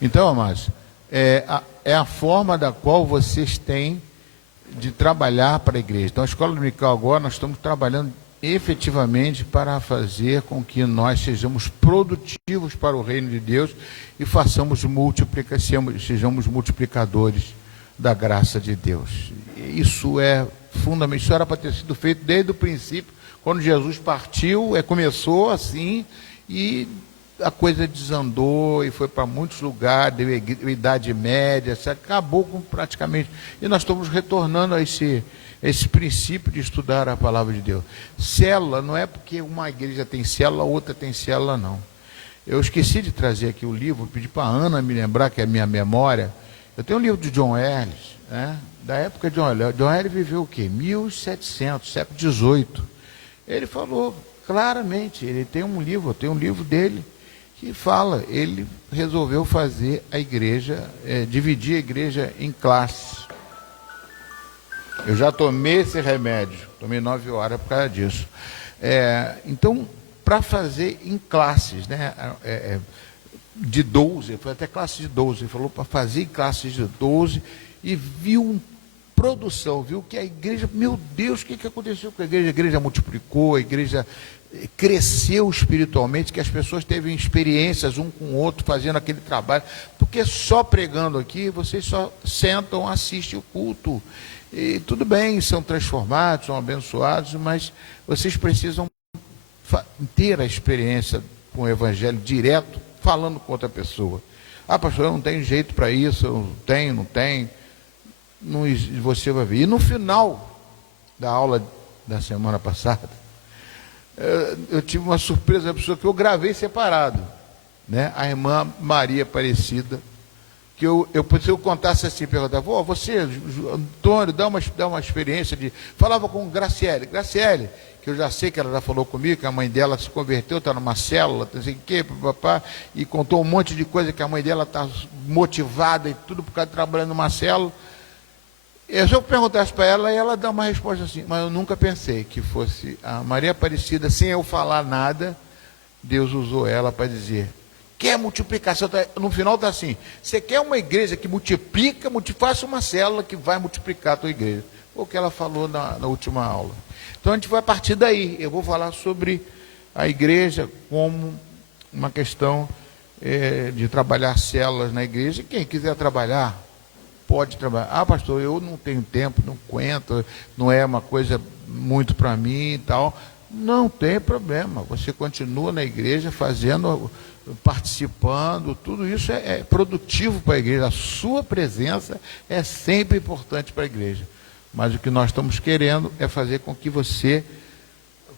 Então, amados, é a forma da qual vocês têm de trabalhar para a igreja. Então, a escola dominical agora, nós estamos trabalhando efetivamente para fazer com que nós sejamos produtivos para o reino de Deus e sejamos multiplicadores da graça de Deus. Isso é fundamental. Isso era para ter sido feito desde o princípio, quando Jesus partiu, começou assim, e a coisa desandou e foi para muitos lugares, deu Idade Média, etc. Acabou com praticamente. E nós estamos retornando a esse princípio de estudar a palavra de Deus. Célula, não é porque uma igreja tem célula, outra tem célula, não. Eu esqueci de trazer aqui o livro, pedi para a Ana me lembrar, que é a minha memória. Eu tenho um livro de John Ellis, né? Da época de John Ellis. John Ellis viveu o quê? 1700, século XVIII. Ele falou claramente, ele tem um livro, eu tenho um livro dele, que fala, ele resolveu fazer a igreja, dividir a igreja em classes. Eu já tomei esse remédio, tomei 9 horas por causa disso. Então, para fazer em classes, né, de 12, foi até classe de 12, ele falou para fazer em classes de 12, e viu produção, viu que a igreja, meu Deus, o que aconteceu com a igreja? A igreja multiplicou, a igreja cresceu espiritualmente, que as pessoas teve experiências um com o outro, fazendo aquele trabalho, porque só pregando aqui, vocês só sentam, assistem o culto, e tudo bem, são transformados, são abençoados, mas vocês precisam ter a experiência com o evangelho direto, falando com outra pessoa. Ah, pastor, eu não tenho jeito para isso, eu não tenho, você vai ver. E no final da aula da semana passada, eu tive uma surpresa da pessoa que eu gravei separado, né? A irmã Maria Aparecida, que se eu contasse assim, perguntava, você, Antônio, dá uma experiência de... Falava com Graciele, que eu já sei que ela já falou comigo, que a mãe dela se converteu, está numa célula, não sei o quê, papá, e contou um monte de coisa, que a mãe dela está motivada e tudo por causa de trabalhando numa célula. Se eu perguntasse para ela, ela dá uma resposta assim, mas eu nunca pensei que fosse a Maria Aparecida, sem eu falar nada, Deus usou ela para dizer, quer multiplicação, no final está assim, você quer uma igreja que multiplica, faça uma célula que vai multiplicar a tua igreja. Foi o que ela falou na última aula. Então a gente vai partir daí, eu vou falar sobre a igreja como uma questão de trabalhar células na igreja, e quem quiser trabalhar, pode trabalhar. Ah, pastor, eu não tenho tempo, não aguento, não é uma coisa muito para mim e tal. Não tem problema, você continua na igreja fazendo, participando, tudo isso é produtivo para a igreja. A sua presença é sempre importante para a igreja. Mas o que nós estamos querendo é fazer com que você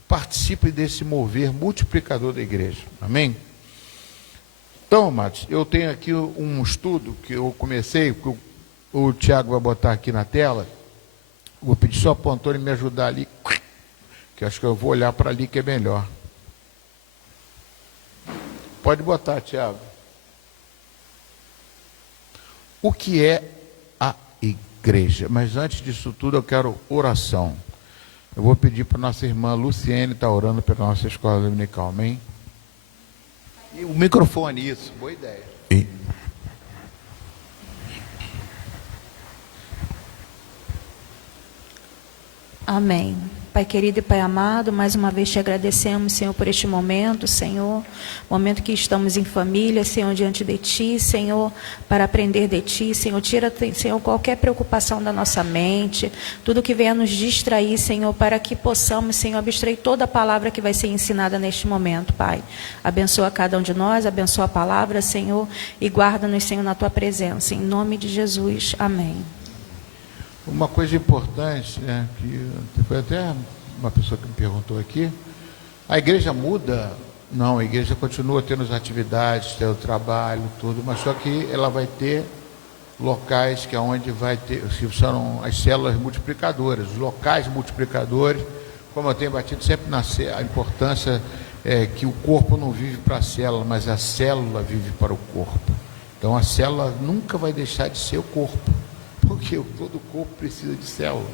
participe desse mover multiplicador da igreja. Amém? Então, amados, eu tenho aqui um estudo que eu comecei, que o Tiago vai botar aqui na tela. Vou pedir só para o Antônio me ajudar ali, que acho que eu vou olhar para ali que é melhor. Pode botar, Tiago. O que é a igreja? Mas antes disso tudo, eu quero oração. Eu vou pedir para a nossa irmã Luciene estar orando pela nossa escola dominical, amém? E o microfone, isso, boa ideia. Amém. Pai querido e Pai amado, mais uma vez te agradecemos, Senhor, por este momento, Senhor, momento que estamos em família, Senhor, diante de Ti, Senhor, para aprender de Ti, Senhor, tira, Senhor, qualquer preocupação da nossa mente, tudo que venha nos distrair, Senhor, para que possamos, Senhor, abstrair toda a palavra que vai ser ensinada neste momento, Pai. Abençoa cada um de nós, abençoa a palavra, Senhor, e guarda-nos, Senhor, na Tua presença, em nome de Jesus, amém. Uma coisa importante, né, que foi até uma pessoa que me perguntou aqui, a igreja muda? Não, a igreja continua tendo as atividades, tendo o trabalho, tudo, mas só que ela vai ter locais que é onde vai ter, que são as células multiplicadoras, os locais multiplicadores, como eu tenho batido sempre a importância que o corpo não vive para a célula, mas a célula vive para o corpo. Então a célula nunca vai deixar de ser o corpo, porque todo o corpo precisa de célula.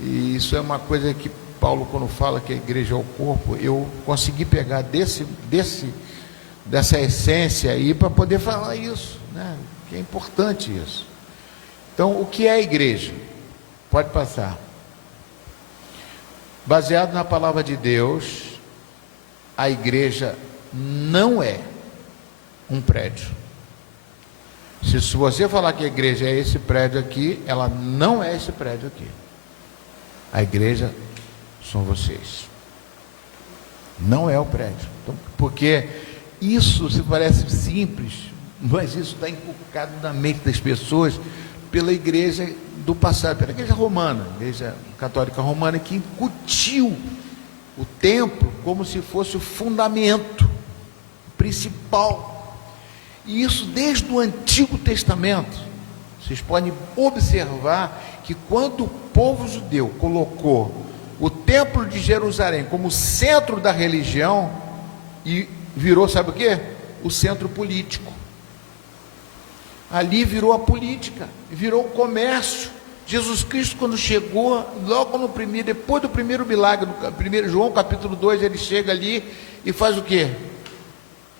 E isso é uma coisa que Paulo, quando fala que a igreja é o corpo, eu consegui pegar dessa essência aí para poder falar isso, né? Que é importante isso. Então, o que é a igreja? Pode passar. Baseado na palavra de Deus, a igreja não é um prédio. Se você falar que a igreja é esse prédio aqui, ela não é esse prédio aqui. A igreja são vocês. Não é o prédio. Então, porque isso se parece simples, mas isso está inculcado na mente das pessoas pela igreja do passado, pela igreja romana, a igreja católica romana, que incutiu o templo como se fosse o fundamento principal. E isso desde o Antigo Testamento. Vocês podem observar que quando o povo judeu colocou o templo de Jerusalém como centro da religião, e virou, sabe o quê? O centro político. Ali virou a política, virou o comércio. Jesus Cristo, quando chegou, logo no primeiro, depois do primeiro milagre, no 1 João capítulo 2, ele chega ali e faz o quê?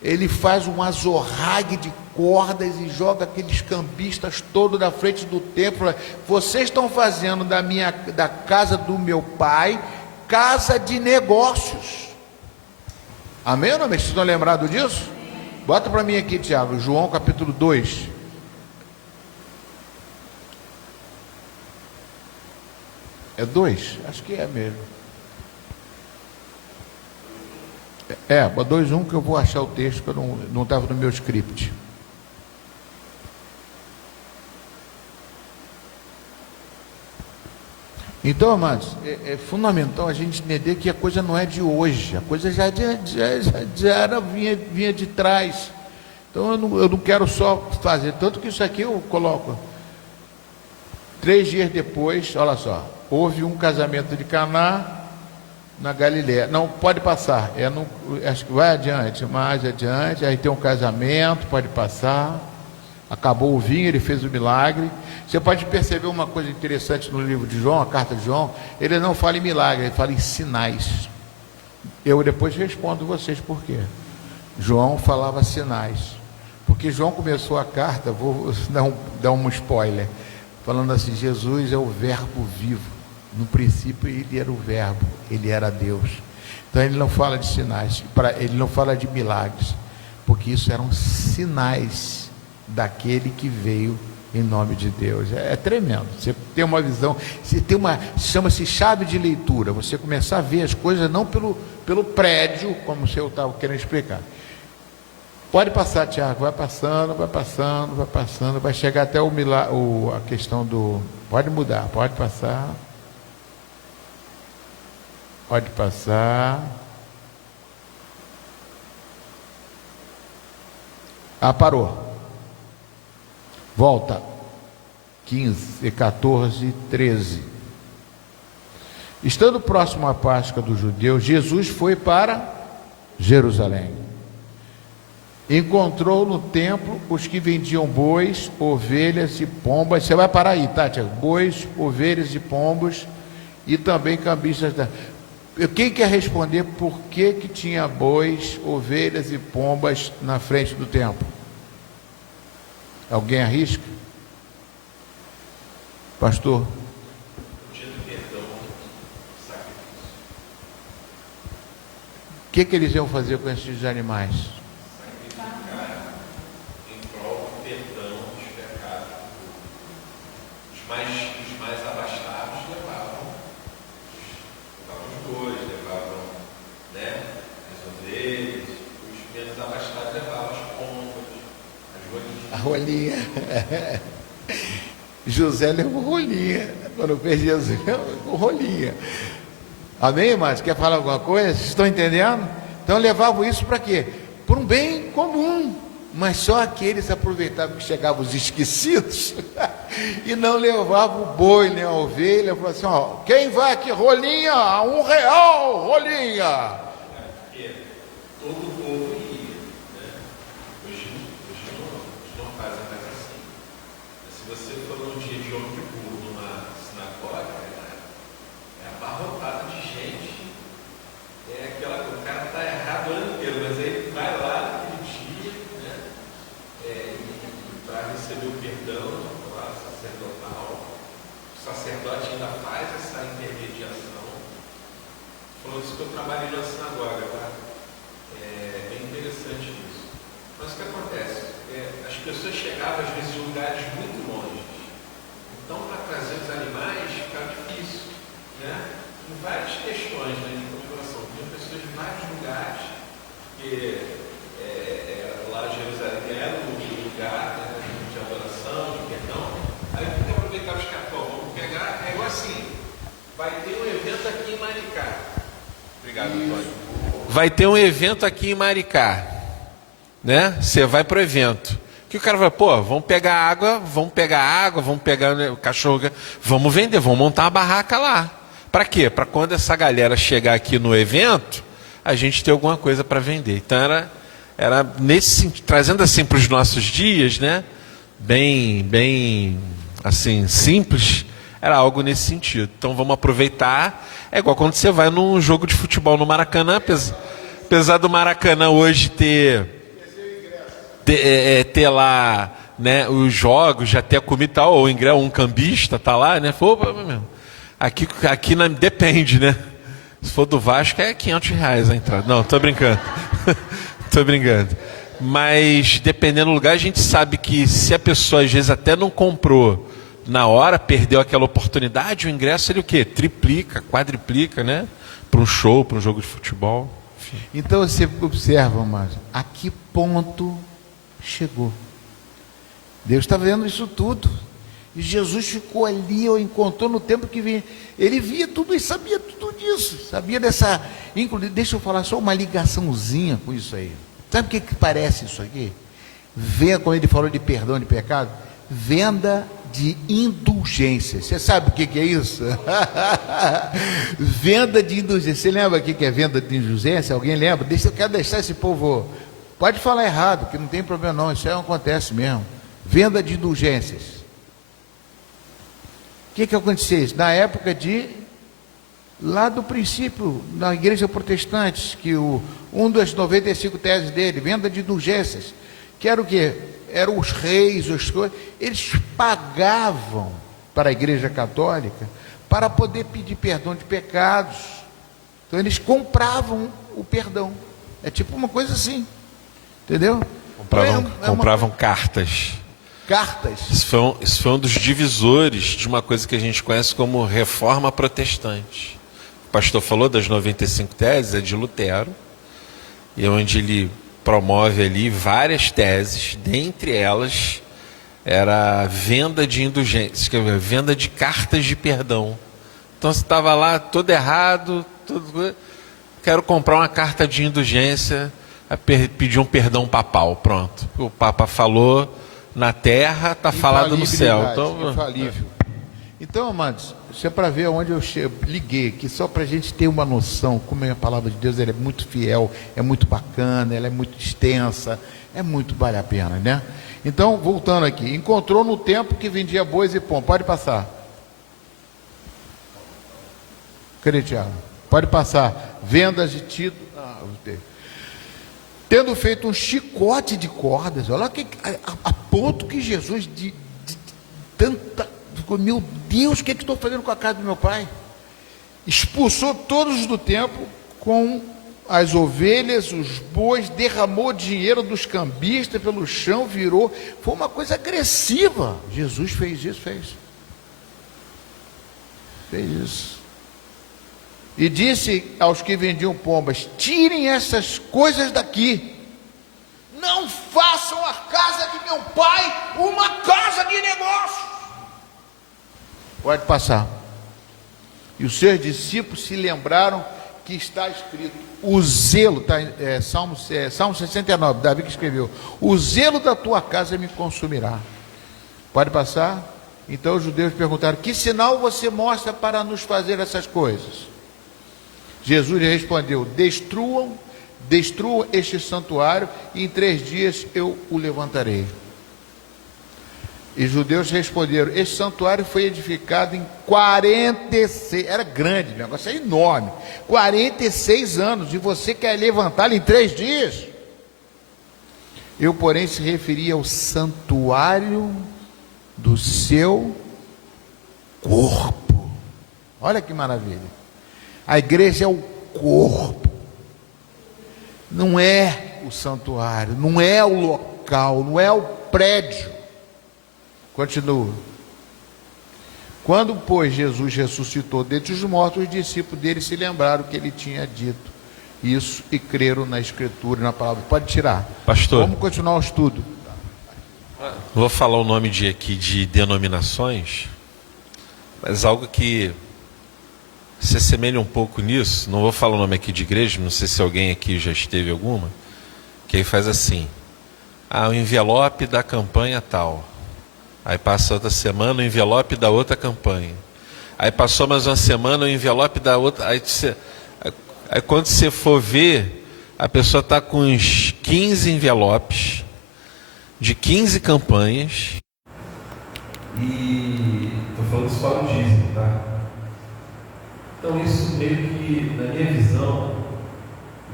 Ele faz um azorrague de cordas e joga aqueles cambistas todos na frente do templo. Vocês estão fazendo da casa do meu pai casa de negócios. Amém ou não? Vocês estão lembrados disso? Bota para mim aqui, Tiago, João capítulo 2. É 2? Acho que é mesmo. É, 2:1, que eu vou achar o texto, que eu não estava no meu script. Então, amados, é fundamental a gente entender que a coisa não é de hoje, a coisa já vinha de trás. Então eu não quero só fazer, tanto que isso aqui eu coloco. 3 dias depois, olha só, houve um casamento de Caná na Galiléia. Não, pode passar, acho que vai adiante, mais adiante, aí tem um casamento, pode passar. Acabou o vinho, ele fez o milagre. Você pode perceber uma coisa interessante no livro de João, a carta de João, ele não fala em milagre, ele fala em sinais. Eu depois respondo vocês por quê. João falava sinais, porque João começou a carta, vou dar um spoiler, falando assim: Jesus é o verbo vivo, no princípio ele era o verbo, ele era Deus. Então ele não fala de sinais, ele não fala de milagres, porque isso eram sinais daquele que veio em nome de Deus. É tremendo. Você tem uma visão, você tem chama-se chave de leitura, você começar a ver as coisas não pelo prédio, como eu estava querendo explicar. Pode passar, Tiago, vai passando, vai chegar até a questão do... Pode mudar, pode passar. Pode passar. Parou. Volta. 15, 14, 13. Estando próximo à Páscoa dos judeus, Jesus foi para Jerusalém. Encontrou no templo os que vendiam bois, ovelhas e pombas. Você vai parar aí, tá, Tiago? Bois, ovelhas e pombos, e também cambistas. Quem quer responder por que tinha bois, ovelhas e pombas na frente do templo? Alguém arrisca? Pastor? O que eles iam fazer com esses animais? Os mais abastados levavam os bois, levavam, né, as ovelhas. Os menos abastados levavam as pombas, as rolinhas. A rolinha. José levou rolinha. Quando fez Jesus, levou rolinha. Amém, irmãos? Quer falar alguma coisa? Vocês estão entendendo? Então levavam isso para quê? Para um bem comum. Mas só aqueles aproveitavam que chegavam os esquecidos e não levavam o boi nem a ovelha. Falavam assim: ó, quem vai aqui? Rolinha, R$1, rolinha. Porque todo o povo ia, né? Hoje não fazem mais assim. Se você for num dia de Yom Kippur numa sinagoga, é abarrotado de gente. É aquela, o cara está errado o ano inteiro, mas aí vai lá naquele dia. receber o perdão lá, sacerdotal. O sacerdote ainda faz essa intermediação. Falando isso que eu trabalhei na sinagoga, tá? É bem interessante isso. Mas o que acontece? As pessoas chegavam às vezes em lugares muito longe. Então, para trazer os animais, ficava difícil, né? Em várias questões, né, de configuração. Tinha pessoas de vários lugares, porque lá Jerusalém era um lugar, né, de adoração, de perdão. Aí eu aproveitava os cartões, vamos pegar, é igual assim, vai ter um evento aqui em Maricá. Obrigado, Antônio. Vai ter um evento aqui em Maricá, né? Você vai para o evento. Que o cara vai, pô, vamos pegar água, vamos pegar o cachorro, vamos vender, vamos montar uma barraca lá. Para quê? Para quando essa galera chegar aqui no evento, a gente ter alguma coisa para vender. Então era nesse, trazendo assim para os nossos dias, né? Bem assim, simples, era algo nesse sentido. Então vamos aproveitar. É igual quando você vai num jogo de futebol no Maracanã, apesar do Maracanã hoje ter lá, né, os jogos, já ter a comida e tal, ou o ingresso, um cambista tá lá, né? Opa, meu. Aqui depende, né? Se for do Vasco é R$500 a entrada. Não, tô brincando. Tô brincando. Mas dependendo do lugar, a gente sabe que se a pessoa às vezes até não comprou na hora, perdeu aquela oportunidade, o ingresso ele o quê? Triplica, quadriplica, né? Para um show, para um jogo de futebol. Enfim. Então você observa, mas a que ponto chegou? Deus está vendo isso tudo. E Jesus ficou ali, ou encontrou no tempo que vinha. Ele via tudo e sabia tudo disso. Sabia dessa. Inclusive, deixa eu falar só uma ligaçãozinha com isso aí. Sabe o que parece isso aqui? Quando ele falou de perdão de pecado, venda de indulgências. Você sabe o que é isso? Venda de indulgência. Você lembra o que é venda de indulgência? Alguém lembra? Eu quero deixar esse povo. Pode falar errado, que não tem problema não. Isso aí acontece mesmo. Venda de indulgências. O que acontecia? Na época lá do princípio, na igreja protestante, que um das 95 teses dele, venda de indulgências, que era o quê? Eram os reis, eles pagavam para a igreja católica para poder pedir perdão de pecados. Então eles compravam o perdão. É tipo uma coisa assim, entendeu? Compravam cartas. Isso foi um dos divisores de uma coisa que a gente conhece como reforma protestante. O pastor falou das 95 teses, é de Lutero, e onde ele promove ali várias teses, dentre elas era a venda de indulgências, venda de cartas de perdão. Então você estava lá todo errado, quero comprar uma carta de indulgência, pedir um perdão papal, pronto. O Papa falou na terra, está falado no céu. Infalível. Então, amados, isso é para ver onde eu liguei aqui, só para a gente ter uma noção, como é a palavra de Deus, ela é muito fiel, é muito bacana, ela é muito extensa, vale a pena, né? Então, voltando aqui, encontrou no tempo que vendia bois e pão. Pode passar. Cadê, Tiago? Pode passar. Vendas de título. Tendo feito um chicote de cordas, olha a ponto que Jesus meu Deus, o que estou fazendo com a casa do meu pai? Expulsou todos do templo com as ovelhas, os bois, derramou dinheiro dos cambistas pelo chão, virou, foi uma coisa agressiva. Jesus fez isso, fez isso. E disse aos que vendiam pombas: tirem essas coisas daqui, não façam a casa de meu pai uma casa de negócio. Pode passar. E os seus discípulos se lembraram que está escrito, o zelo, Salmo 69, Davi que escreveu, o zelo da tua casa me consumirá. Pode passar. Então os judeus perguntaram: que sinal você mostra para nos fazer essas coisas? Jesus lhe respondeu: destruam este santuário, e em 3 dias eu o levantarei. E os judeus responderam: este santuário foi edificado em 46, era grande, o negócio é enorme, 46 anos, e você quer levantá-lo em 3 dias? Eu, porém, se referia ao santuário do seu corpo. Olha que maravilha. A igreja é o corpo. Não é o santuário, não é o local, não é o prédio. Continua. Quando, pois, Jesus ressuscitou dentre os mortos, os discípulos dele se lembraram que ele tinha dito isso e creram na Escritura e na palavra. Pode tirar. Pastor, vamos continuar o estudo. Vou falar o nome aqui de denominações, mas algo que se assemelha um pouco nisso. Não vou falar o nome aqui de igreja, não sei se alguém aqui já esteve alguma, que aí faz assim: o envelope da campanha tal. Aí passa outra semana, o envelope da outra campanha. Aí passou mais uma semana, o envelope da outra. Aí quando você for ver, a pessoa está com uns 15 envelopes de 15 campanhas. E estou falando isso para o dízimo, tá? Então isso meio que, na minha visão,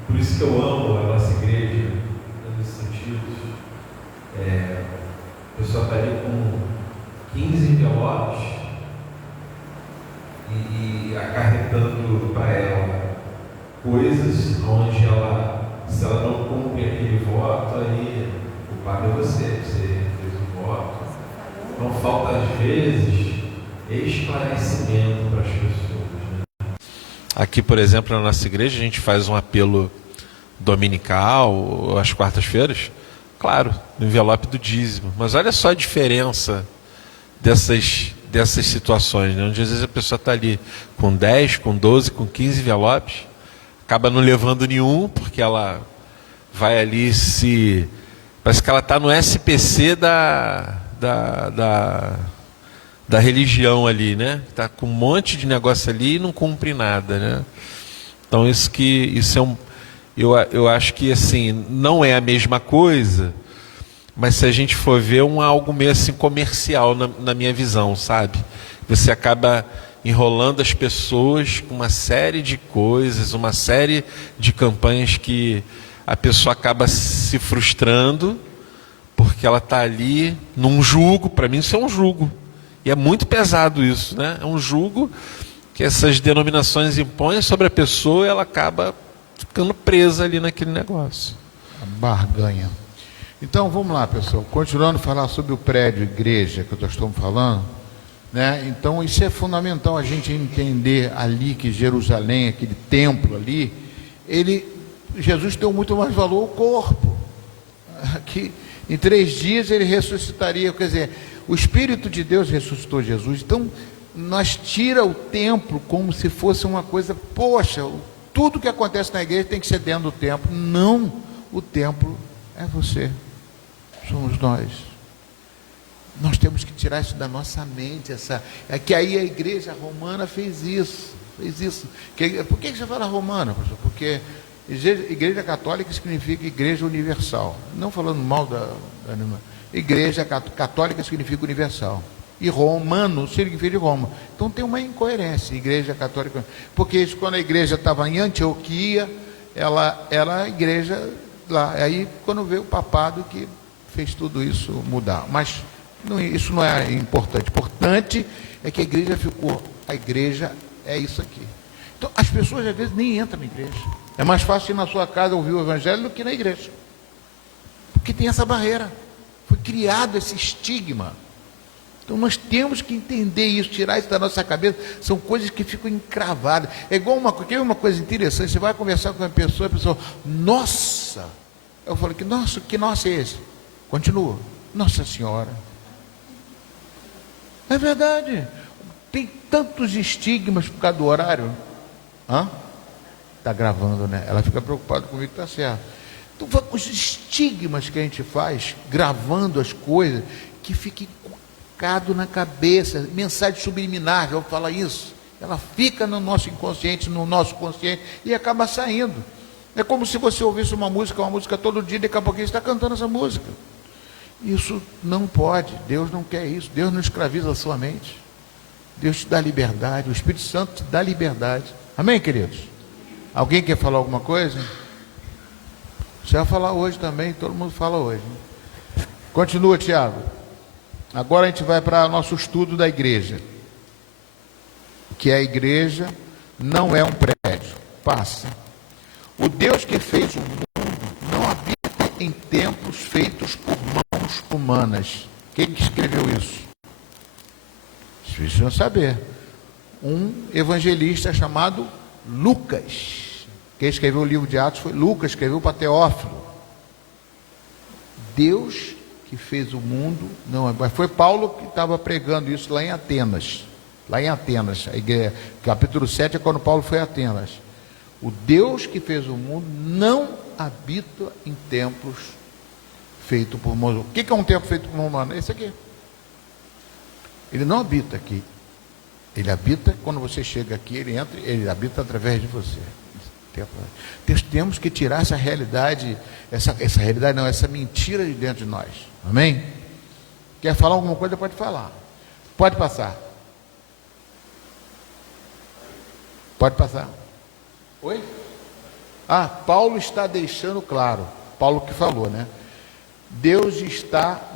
por isso que eu amo a nossa igreja, nesse sentido, a pessoa está ali com 15 envelopes e acarretando para ela coisas onde ela, se ela não cumpre aquele voto, aí o culpado é você fez o voto. Então falta às vezes esclarecimento para as pessoas, né? Aqui, por exemplo, na nossa igreja, a gente faz um apelo dominical às quartas-feiras, claro, no envelope do dízimo. Mas olha só a diferença dessas situações, né? Onde às vezes a pessoa está ali com 10, com 12, com 15 envelopes, acaba não levando nenhum, porque ela vai ali parece que ela está no SPC da religião ali, né? Está com um monte de negócio ali e não cumpre nada, né? Então isso é eu acho que assim, não é a mesma coisa, mas se a gente for ver, algo meio assim comercial na minha visão, sabe? Você acaba enrolando as pessoas com uma série de coisas, uma série de campanhas que a pessoa acaba se frustrando, porque ela está ali num jugo. Para mim isso é um jugo, e é muito pesado isso, né? É um jugo que essas denominações impõem sobre a pessoa, e ela acaba ficando presa ali naquele negócio. A barganha. Então vamos lá, pessoal, continuando a falar sobre o prédio igreja que nós estamos falando, né? Então isso é fundamental, a gente entender ali que Jerusalém, aquele templo ali, Jesus deu muito mais valor ao corpo, que em 3 dias ele ressuscitaria. Quer dizer, o Espírito de Deus ressuscitou Jesus. Então nós tira o templo como se fosse uma coisa, poxa, tudo que acontece na igreja tem que ser dentro do templo. Não, o templo é você, somos nós. Nós temos que tirar isso da nossa mente. Que aí a igreja romana fez isso. Por que você fala romana, pastor? Porque igreja católica significa igreja universal. Não falando mal da igreja católica significa universal. E romano significa de Roma. Então tem uma incoerência, igreja católica. Porque isso, quando a igreja estava em Antioquia, ela era a igreja lá. Aí quando veio o papado que fez tudo isso mudar. Mas isso não é importante. Importante é que a igreja ficou. A igreja é isso aqui. Então as pessoas às vezes nem entram na igreja. É mais fácil ir na sua casa ouvir o evangelho do que na igreja. Porque tem essa barreira. Foi criado esse estigma. Então nós temos que entender isso, tirar isso da nossa cabeça. São coisas que ficam encravadas. É igual uma coisa interessante. Você vai conversar com uma pessoa, a pessoa, nossa. Eu falo, que nossa é esse? Continua, Nossa Senhora. É verdade. Tem tantos estigmas por causa do horário. Está gravando, né? Ela fica preocupada comigo, está certo. Então, os estigmas que a gente faz, gravando as coisas, que fica encucado na cabeça, mensagem subliminar, já vou falar isso. Ela fica no nosso inconsciente, no nosso consciente, e acaba saindo. É como se você ouvisse uma música todo dia, e daqui a pouquinho você está cantando essa música. Isso não pode, Deus não quer isso, Deus não escraviza a sua mente. Deus te dá liberdade, o Espírito Santo te dá liberdade. Amém, queridos? Alguém quer falar alguma coisa? Você vai falar hoje também, todo mundo fala hoje. Continua, Tiago. Agora a gente vai para o nosso estudo da igreja. Que a igreja não é um prédio. Passa. O Deus que fez o mundo não habita em templos feitos por mãos humanas. Quem que escreveu isso? Vocês precisam saber. Um evangelista chamado Lucas. Quem escreveu o livro de Atos foi Lucas, escreveu para Teófilo. Deus que fez o mundo, não, mas foi Paulo que estava pregando isso lá em Atenas. Lá em Atenas, a igreja, capítulo 7 é quando Paulo foi a Atenas. O Deus que fez o mundo não habita em templos feitos por mãos. O que é um templo feito por mão humana? Esse aqui. Ele não habita aqui. Ele habita quando você chega aqui, ele entra, ele habita através de você. Temos que tirar essa realidade, essa realidade não, essa mentira de dentro de nós. Amém? Quer falar alguma coisa? Pode falar. Pode passar. Pode passar. Oi? Paulo está deixando claro. Paulo que falou, né? Deus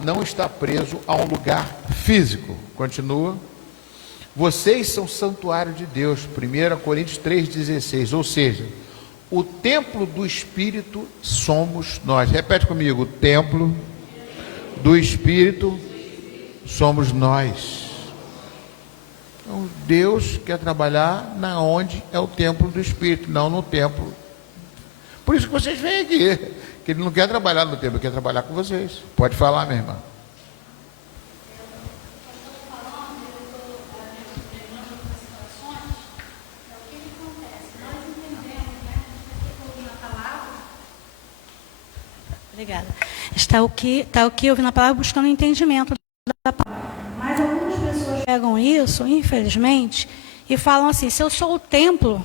não está preso a um lugar físico. Continua. Vocês são santuário de Deus. 1 Coríntios 3,16. Ou seja, o templo do Espírito somos nós. Repete comigo. O templo do Espírito somos nós. Então, Deus quer trabalhar na onde é o templo do Espírito, não no templo. Por isso que vocês vêm aqui. Que Ele não quer trabalhar no templo, Ele quer trabalhar com vocês. Pode falar, minha irmã. Obrigada. Está aqui ouvindo a palavra, buscando entendimento da palavra. Mas algumas pessoas pegam isso, infelizmente, e falam assim: se eu sou o templo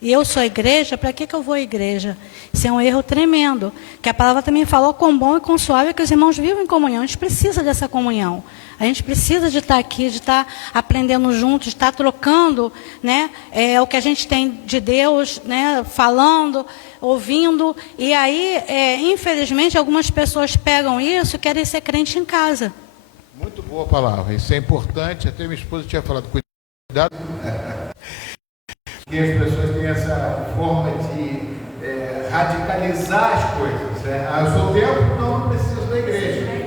e eu sou a igreja, para que eu vou à igreja? Isso é um erro tremendo. Que a palavra também falou quão bom e quão suave é que os irmãos vivam em comunhão. A gente precisa dessa comunhão. A gente precisa de estar aqui, de estar aprendendo juntos, de estar trocando, né, o que a gente tem de Deus, né, falando, ouvindo. E aí, infelizmente, algumas pessoas pegam isso e querem ser crente em casa. Muito boa palavra. Isso é importante. Até minha esposa tinha falado, cuidado. Que as pessoas têm essa forma de radicalizar as coisas. Eu sou o templo, não preciso da igreja.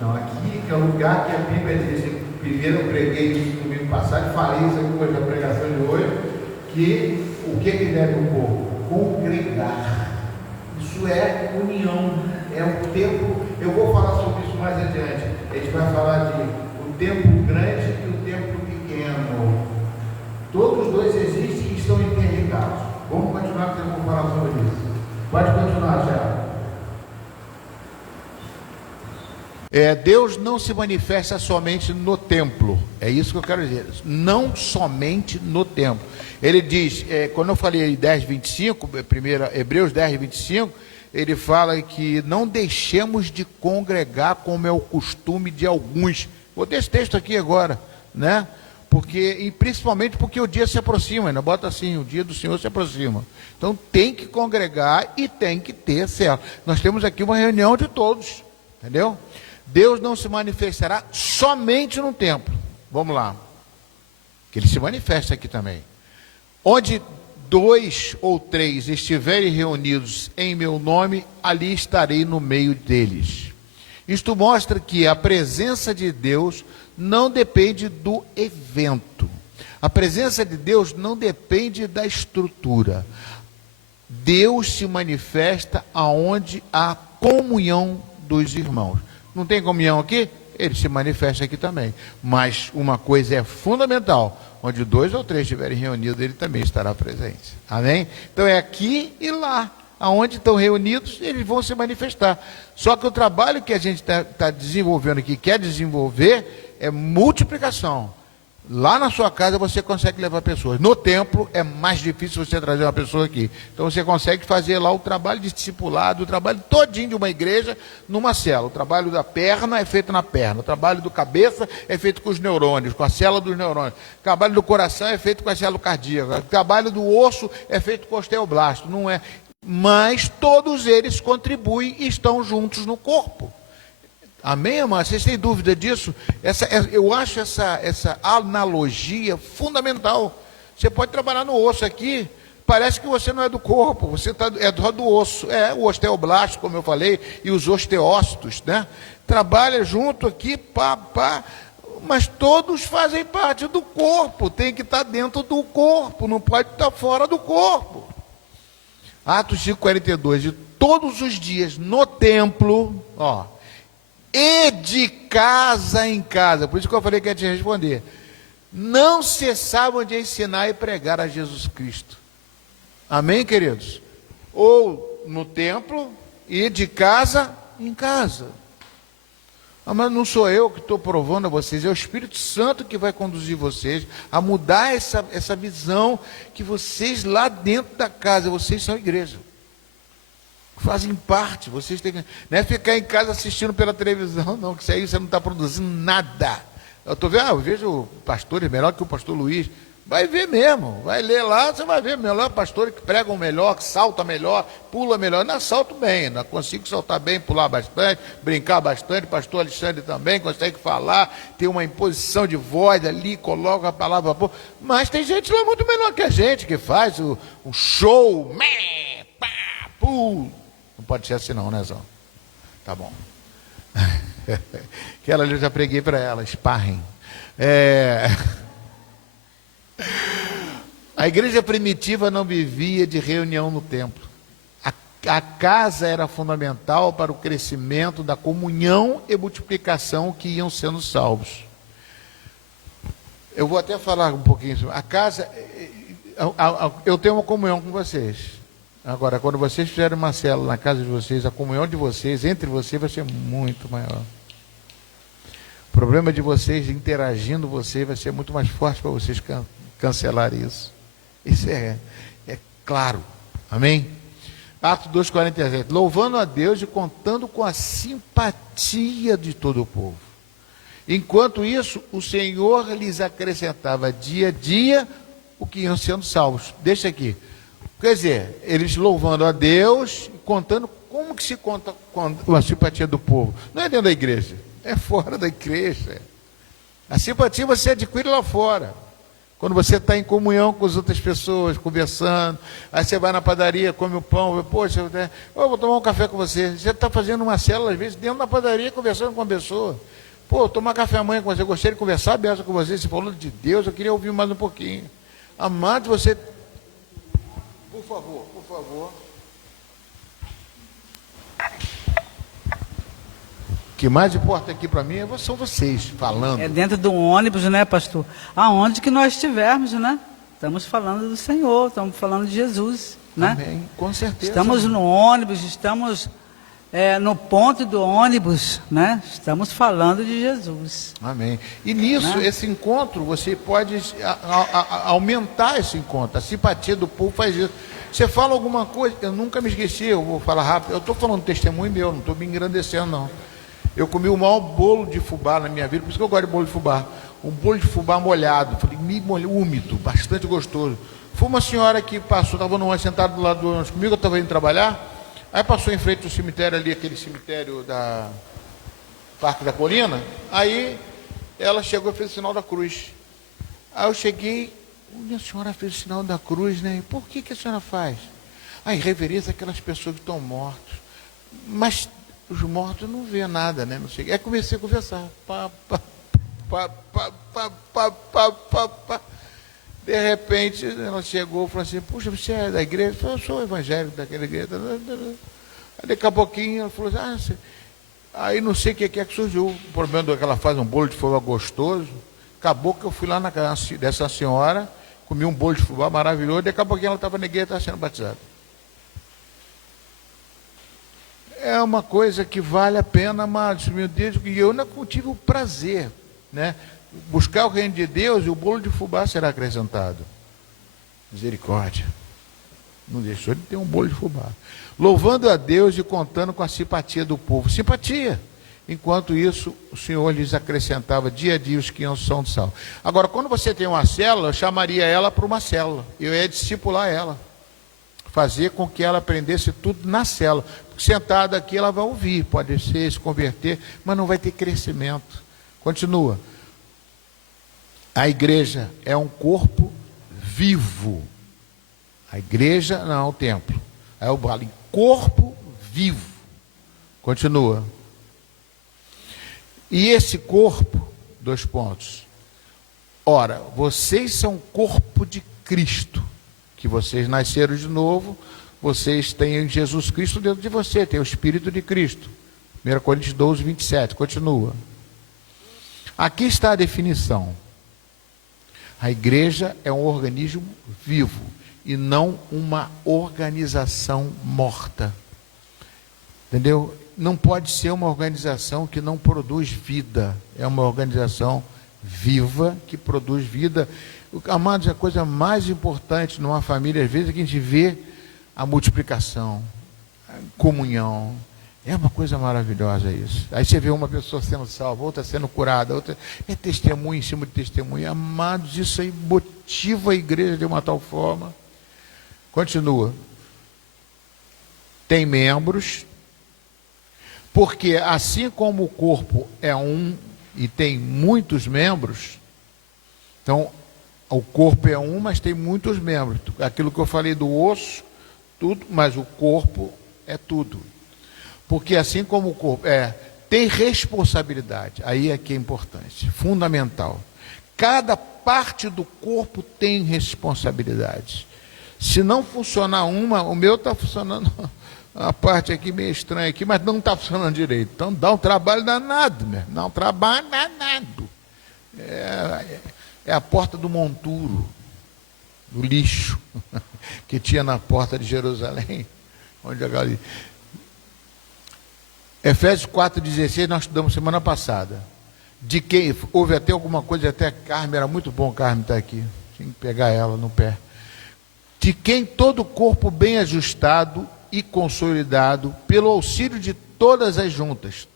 Não, aqui que é o lugar que a Bíblia diz. Primeiro eu preguei isso domingo passado, falei isso aqui hoje na pregação de hoje, que o que deve o povo? Congregar. Isso é união, é um templo. Eu vou falar sobre isso mais adiante. A gente vai falar de o templo grande e o templo pequeno. Todos os dois existem e estão interligados. Vamos continuar, porque eu vou falar sobre isso. Pode continuar, Tiago. Deus não se manifesta somente no templo. É isso que eu quero dizer. Não somente no templo. Ele diz, quando eu falei 10:25, Hebreus 10:25, ele fala que não deixemos de congregar como é o costume de alguns. Vou ter esse texto aqui agora, né? E principalmente porque o dia se aproxima, ainda bota assim, o dia do Senhor se aproxima. Então tem que congregar e tem que ter certo. Nós temos aqui uma reunião de todos, entendeu? Deus não se manifestará somente no templo. Vamos lá. Que Ele se manifesta aqui também. Onde 2 ou 3 estiverem reunidos em meu nome, ali estarei no meio deles. Isto mostra que a presença de Deus não depende do evento. A presença de Deus não depende da estrutura. Deus se manifesta aonde há comunhão dos irmãos. Não tem comunhão aqui? Ele se manifesta aqui também. Mas uma coisa é fundamental: onde 2 ou 3 estiverem reunidos, Ele também estará presente. Amém? Então é aqui e lá. Aonde estão reunidos, eles vão se manifestar. Só que o trabalho que a gente está desenvolvendo aqui, quer desenvolver, é multiplicação. Lá na sua casa você consegue levar pessoas. No templo é mais difícil você trazer uma pessoa aqui. Então você consegue fazer lá o trabalho de discipulado, o trabalho todinho de uma igreja numa célula. O trabalho da perna é feito na perna. O trabalho do cabeça é feito com os neurônios, com a célula dos neurônios. O trabalho do coração é feito com a célula cardíaca. O trabalho do osso é feito com o osteoblasto. Não é. mas todos eles contribuem e estão juntos no corpo. Amém, amados? Vocês têm dúvida disso? Eu acho essa analogia fundamental. Você pode trabalhar no osso aqui, parece que você não é do corpo, você é do osso. O osteoblasto, como eu falei, e os osteócitos, né? Trabalha junto aqui, mas todos fazem parte do corpo, tem que estar dentro do corpo, não pode estar fora do corpo. Atos 5:42, de todos os dias no templo, e de casa em casa, por isso que eu falei que ia te responder, não cessavam de ensinar e pregar a Jesus Cristo. Amém, queridos? Ou no templo e de casa em casa. Mas não sou eu que estou provando a vocês, é o Espírito Santo que vai conduzir vocês a mudar essa visão que vocês lá dentro da casa, vocês são igreja. Fazem parte, vocês têm que... Não é ficar em casa assistindo pela televisão, não, que isso aí você não está produzindo nada. Eu vejo pastores melhor que o pastor Luiz. Vai ver mesmo, vai ler lá, você vai ver melhor pastores que pregam melhor, que salta melhor, pula melhor. Não, salto bem, não consigo saltar bem, pular bastante, brincar bastante. Pastor Alexandre também consegue falar, tem uma imposição de voz ali, coloca a palavra boa. Mas tem gente lá muito melhor que a gente, que faz o show. Não pode ser assim não, né, Zão? Tá bom. Aquela ali eu já preguei para ela, sparring. A igreja primitiva não vivia de reunião no templo. A casa era fundamental para o crescimento da comunhão e multiplicação que iam sendo salvos. Eu vou até falar um pouquinho sobre a casa. Eu tenho uma comunhão com vocês. Agora, quando vocês fizerem uma célula na casa de vocês, a comunhão de vocês, entre vocês, vai ser muito maior. O problema de vocês interagindo, vai ser muito mais forte para vocês cancelar isso. Isso é claro. Amém? Atos 2:47. Louvando a Deus e contando com a simpatia de todo o povo. Enquanto isso, o Senhor lhes acrescentava dia a dia o que iam sendo salvos. Deixa aqui. Quer dizer, eles louvando a Deus, contando como que se conta com a simpatia do povo. Não é dentro da igreja, é fora da igreja. A simpatia você adquire lá fora. Quando você está em comunhão com as outras pessoas, conversando, aí você vai na padaria, come o pão, poxa, eu vou tomar um café com você. Você está fazendo uma célula, às vezes, dentro da padaria, conversando com a pessoa. Tomar café amanhã com você, eu gostaria de conversar com você, você falou de Deus, eu queria ouvir mais um pouquinho. Amado, você... Por favor. O que mais importa aqui para mim são vocês falando. É dentro de um ônibus, né, pastor? Aonde que nós estivermos, né? Estamos falando do Senhor, estamos falando de Jesus, né? Amém, com certeza. Estamos no ônibus, estamos no ponto do ônibus, né? Estamos falando de Jesus. Amém. E nisso, né? Esse encontro, você pode aumentar esse encontro. A simpatia do povo faz isso. Você fala alguma coisa, eu nunca me esqueci, eu vou falar rápido. Eu estou falando testemunho meu, não estou me engrandecendo, não. Eu comi o maior bolo de fubá na minha vida, por isso que eu gosto de bolo de fubá. Um bolo de fubá molhado, úmido, bastante gostoso. Foi uma senhora que passou, estava sentada do lado do ônibus comigo, eu estava indo trabalhar, aí passou em frente ao cemitério ali, aquele cemitério da Parque da Colina, aí ela chegou e fez o sinal da cruz. Aí eu cheguei, a senhora fez o sinal da cruz, né? Por que a senhora faz? Em reverência àquelas pessoas que estão mortas. Mas os mortos não vê nada, né? Não sei. Aí comecei a conversar. De repente, ela chegou e falou assim, puxa, você é da igreja? Eu falei, eu sou evangélico daquela igreja. Aí daqui a pouquinho ela falou assim, aí não sei o que é que surgiu. O problema é que ela faz um bolo de fubá gostoso. Acabou que eu fui lá na casa dessa senhora, comi um bolo de fubá maravilhoso, daqui a pouquinho ela estava na igreja e estava sendo batizada. É uma coisa que vale a pena, amados, meu Deus, e eu não tive o prazer, né? Buscar o reino de Deus e o bolo de fubá será acrescentado. Misericórdia. Não deixou de ter um bolo de fubá. Louvando a Deus e contando com a simpatia do povo. Simpatia. Enquanto isso, o Senhor lhes acrescentava dia a dia os que iam são de sal. Agora, quando você tem uma célula, eu chamaria ela para uma célula. Eu ia discipular ela. fazer com que ela aprendesse tudo na célula. Porque sentada aqui ela vai ouvir, pode ser, se converter, mas não vai ter crescimento. Continua. A igreja é um corpo vivo. A igreja não é o templo. Aí eu falo em corpo vivo. Continua. E esse corpo, 2 pontos. Ora, vocês são corpo de Cristo, que vocês nasceram de novo, vocês têm Jesus Cristo dentro de você, tem o Espírito de Cristo. 1 Coríntios 12, 27, continua. Aqui está a definição. A igreja é um organismo vivo e não uma organização morta. Entendeu? Não pode ser uma organização que não produz vida. É uma organização viva que produz vida. Amados, a coisa mais importante numa família, às vezes, é que a gente vê a multiplicação, a comunhão. É uma coisa maravilhosa isso. Aí você vê uma pessoa sendo salva, outra sendo curada, outra é testemunho em cima de testemunho. Amados, isso aí motiva a igreja de uma tal forma. Continua. Tem membros, porque assim como o corpo é um e tem muitos membros, então o corpo é um, mas tem muitos membros. Aquilo que eu falei do osso, tudo, mas o corpo é tudo. Porque assim como o corpo tem responsabilidade, aí é que é importante, fundamental. Cada parte do corpo tem responsabilidade. Se não funcionar uma, o meu está funcionando, a parte aqui meio estranha aqui, mas não está funcionando direito. Então dá um trabalho danado, né? Dá um trabalho danado. É a porta do monturo, do lixo, que tinha na porta de Jerusalém, onde a galera... Efésios 4,16 nós estudamos semana passada. De quem houve até alguma coisa, até Carmen, era muito bom Carmen estar aqui. Tinha que pegar ela no pé. De quem todo o corpo bem ajustado e consolidado, pelo auxílio de todas as juntas,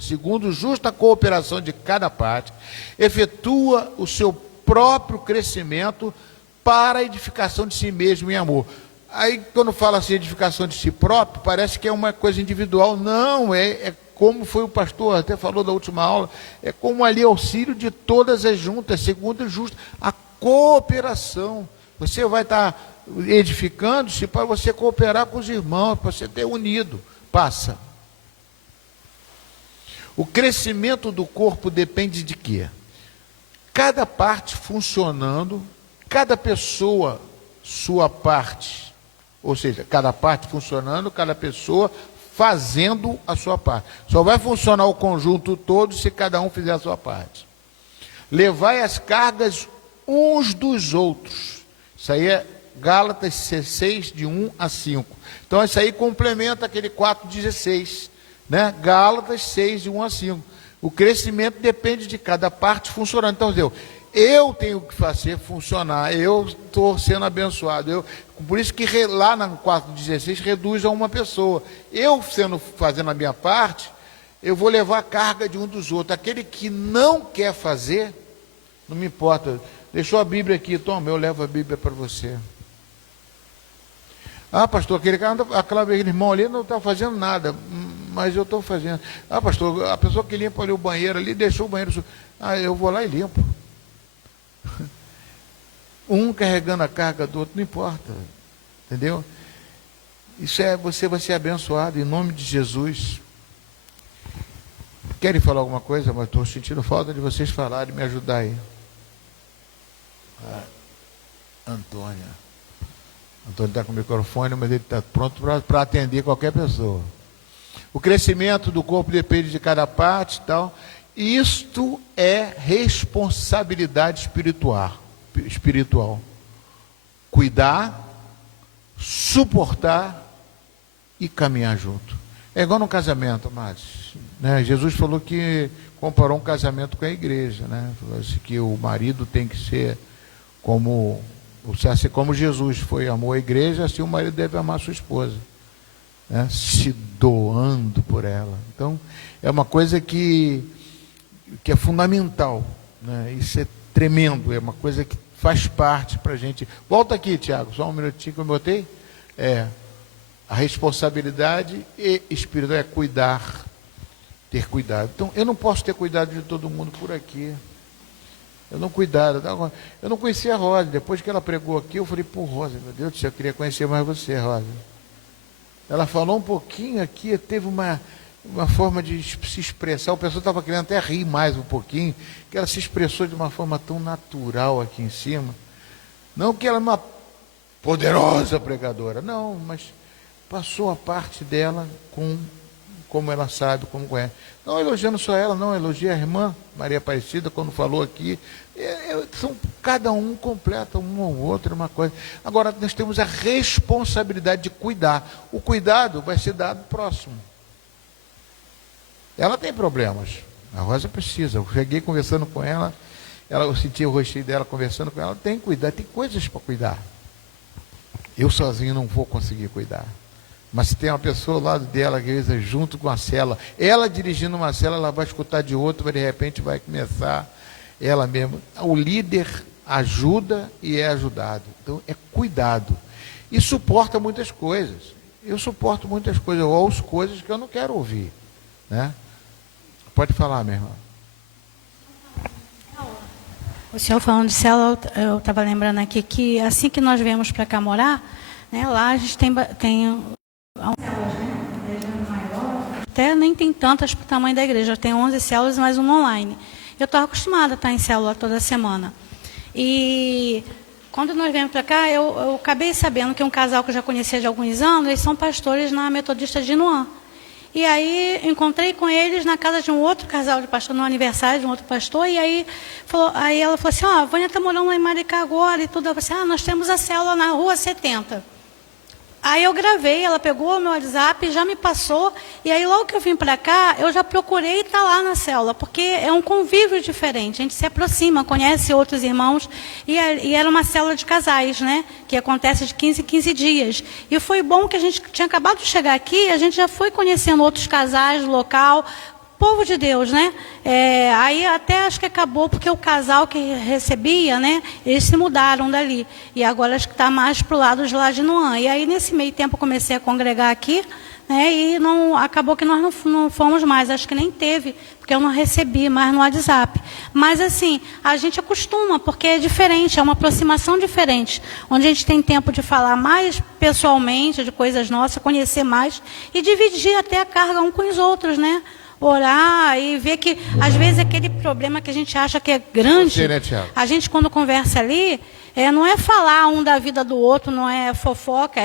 segundo justa cooperação de cada parte, efetua o seu próprio crescimento para a edificação de si mesmo em amor. Aí, quando fala assim, edificação de si próprio, parece que é uma coisa individual. Não, é como foi o pastor, até falou da última aula, é como ali auxílio de todas as juntas, segundo justo, a cooperação. Você vai estar edificando-se para você cooperar com os irmãos, para você ter unido. Passa. O crescimento do corpo depende de quê? Cada parte funcionando, cada pessoa, sua parte. Ou seja, cada parte funcionando, cada pessoa fazendo a sua parte. Só vai funcionar o conjunto todo se cada um fizer a sua parte. Levai as cargas uns dos outros. Isso aí é Gálatas 6, de 1 a 5. Então isso aí complementa aquele 4,16. Né? Gálatas 6, de 1 a 5. O crescimento depende de cada parte funcionando. Então, eu tenho que fazer funcionar, eu estou sendo abençoado. Por isso que lá na 4,16 reduz a uma pessoa. Eu fazendo a minha parte, eu vou levar a carga de um dos outros. Aquele que não quer fazer, não me importa. Deixou a Bíblia aqui, toma, eu levo a Bíblia para você. Ah, pastor, aquele irmão ali não está fazendo nada, mas eu estou fazendo. Ah, pastor, a pessoa que limpa ali o banheiro ali, deixou o banheiro. Ah, eu vou lá e limpo. Um carregando a carga do outro, não importa. Entendeu? Isso você vai ser abençoado em nome de Jesus. Querem falar alguma coisa? Mas estou sentindo falta de vocês falarem, me ajudar aí. Antônio está com o microfone, mas ele está pronto para atender qualquer pessoa. O crescimento do corpo depende de cada parte e tal. Isto é responsabilidade espiritual. Cuidar, suportar e caminhar junto. É igual no casamento, amados. Né? Jesus falou que comparou um casamento com a igreja. Né? Falou assim, que o marido tem que ser como Jesus amou a igreja, assim o marido deve amar a sua esposa. Né? Se doando por ela. Então, é uma coisa que é fundamental. Né? Isso é tremendo, é uma coisa que faz parte para a gente. Volta aqui, Tiago, só um minutinho que eu botei. A responsabilidade espiritual é cuidar, ter cuidado. Então, eu não posso ter cuidado de todo mundo por aqui. Eu não conhecia a Rosa. Depois que ela pregou aqui, eu falei, pô, Rosa, meu Deus do céu, eu queria conhecer mais você, Rosa. Ela falou um pouquinho aqui, teve uma forma de se expressar. O pessoal estava querendo até rir mais um pouquinho, que ela se expressou de uma forma tão natural aqui em cima. Não que ela é uma poderosa pregadora, não, mas passou a parte dela como ela sabe, como é. Não elogiando só ela, não, elogia a irmã Maria Aparecida, quando falou aqui. Cada um completa um ou outro, uma coisa. Agora, nós temos a responsabilidade de cuidar. O cuidado vai ser dado próximo. Ela tem problemas. A Rosa precisa. Eu cheguei conversando com ela, eu senti o rostinho dela conversando com ela. Tem que cuidar, tem coisas para cuidar. Eu sozinho não vou conseguir cuidar. Mas se tem uma pessoa ao lado dela, que às vezes junto com a célula, ela dirigindo uma célula, ela vai escutar de outro, mas de repente vai começar ela mesma. O líder ajuda e é ajudado. Então é cuidado. E suporta muitas coisas. Eu suporto muitas coisas, eu ouço coisas que eu não quero ouvir. Né? Pode falar, minha irmã. O senhor falando de célula, eu estava lembrando aqui que assim que nós viemos para cá morar, né, lá a gente tem até nem tem tantas para o tamanho da igreja, tem 11 células mais uma online. Eu estou acostumada a estar em célula toda semana. E quando nós viemos para cá, eu acabei sabendo que um casal que eu já conhecia de alguns anos, eles são pastores na Metodista de Inuã. E aí encontrei com eles na casa de um outro casal de pastor, no aniversário de um outro pastor, e aí ela falou assim, a Vânia está morando lá em Maricá agora e tudo. Eu falei assim, nós temos a célula na Rua 70. Aí eu gravei, ela pegou o meu WhatsApp, já me passou, e aí logo que eu vim para cá, eu já procurei estar lá na célula, porque é um convívio diferente, a gente se aproxima, conhece outros irmãos, e era uma célula de casais, né, que acontece de 15 em 15 dias. E foi bom que a gente tinha acabado de chegar aqui, a gente já foi conhecendo outros casais do local, povo de Deus, né? Aí até acho que acabou porque o casal que recebia, né? Eles se mudaram dali. E agora acho que está mais para o lado de lá de Inuã. E aí nesse meio tempo eu comecei a congregar aqui, né? E acabou que nós não fomos mais. Acho que nem teve, porque eu não recebi mais no WhatsApp. Mas assim, a gente acostuma, porque é diferente, é uma aproximação diferente. Onde a gente tem tempo de falar mais pessoalmente, de coisas nossas, conhecer mais e dividir até a carga um com os outros, né? Orar e ver que, às vezes, aquele problema que a gente acha que é grande, a gente, quando conversa ali, não é falar um da vida do outro, não é fofoca,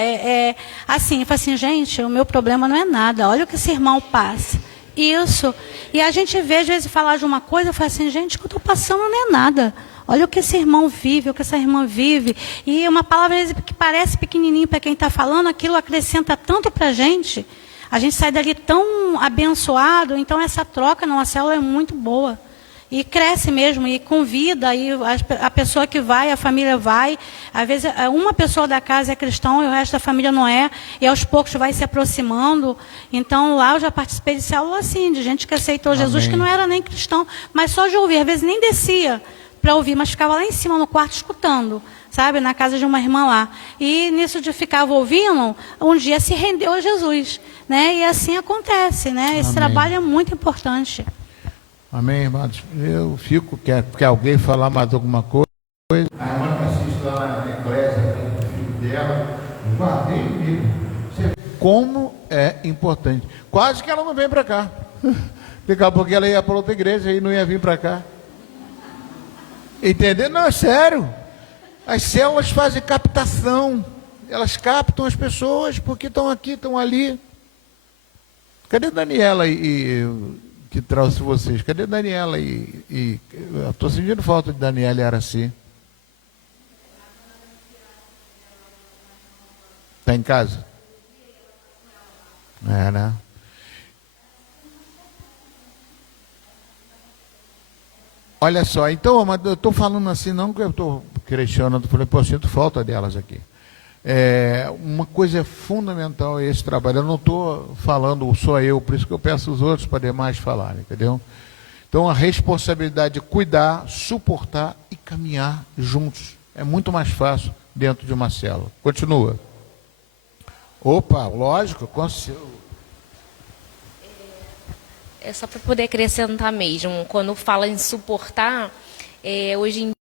assim, fala assim, gente, o meu problema não é nada, olha o que esse irmão passa. Isso. E a gente vê, às vezes, falar de uma coisa, fala assim, gente, o que eu estou passando não é nada. Olha o que esse irmão vive, o que essa irmã vive. E uma palavra, às vezes, que parece pequenininho para quem está falando, aquilo acrescenta tanto para a gente. A gente sai dali tão abençoado, então essa troca na célula é muito boa. E cresce mesmo, e convida, e a pessoa que vai, a família vai. Às vezes, uma pessoa da casa é cristão e o resto da família não é, e aos poucos vai se aproximando. Então, lá eu já participei de célula assim, de gente que aceitou Jesus, que não era nem cristão, mas só de ouvir. Às vezes nem descia para ouvir, mas ficava lá em cima no quarto escutando, sabe, na casa de uma irmã lá. E nisso de ficava ouvindo, um dia se rendeu a Jesus, né? E assim acontece, né? Esse trabalho é muito importante. Amém, irmãos. Eu fico quieto, porque alguém falar mais alguma coisa. A irmã que assiste lá na igreja, o filho dela, guardei comigo. Como é importante. Quase que ela não vem para cá. Daqui a pouco ela ia para outra igreja e não ia vir para cá. Entendeu? Não, é sério. As células fazem captação. Elas captam as pessoas porque estão aqui, estão ali. Cadê a Daniela que trouxe vocês? Cadê a Daniela eu estou sentindo falta de Daniela e Araci. Está em casa? Né? Olha só, então, mas eu estou falando assim, não que eu estou questionando, falei, pô, eu sinto falta delas aqui. Uma coisa fundamental é esse trabalho. Eu não estou falando só eu, por isso que eu peço os outros para demais falarem, entendeu? Então, a responsabilidade de cuidar, suportar e caminhar juntos. É muito mais fácil dentro de uma célula. Continua. Opa, lógico, É só para poder acrescentar mesmo. Quando fala em suportar, hoje em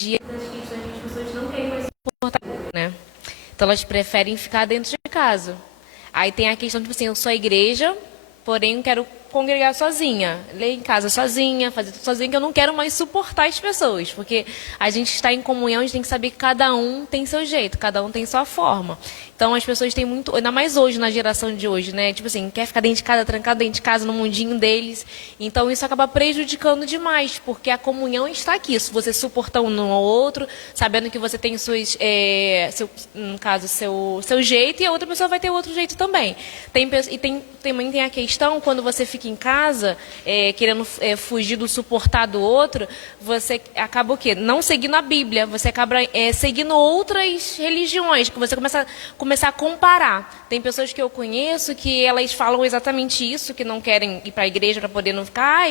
dia as pessoas não querem mais suportar, né? Então elas preferem ficar dentro de casa. Aí tem a questão, tipo assim, eu sou a igreja, porém eu quero congregar sozinha, ler em casa sozinha, fazer tudo sozinha, que eu não quero mais suportar as pessoas, porque a gente está em comunhão, a gente tem que saber que cada um tem seu jeito, cada um tem sua forma. Então as pessoas têm muito, ainda mais hoje, na geração de hoje, né? Tipo assim, quer ficar dentro de casa, trancado dentro de casa, no mundinho deles. Então isso acaba prejudicando demais, porque a comunhão está aqui. Se você suportar um ao outro, sabendo que você tem suas, no caso, seu jeito, e a outra pessoa vai ter outro jeito também. Também tem a questão, quando você fica em casa, querendo fugir do suportar do outro, você acaba o quê? Não seguindo a Bíblia, você acaba seguindo outras religiões, que você começa a comparar. Tem pessoas que eu conheço que elas falam exatamente isso, que não querem ir para a igreja para poder não ficar,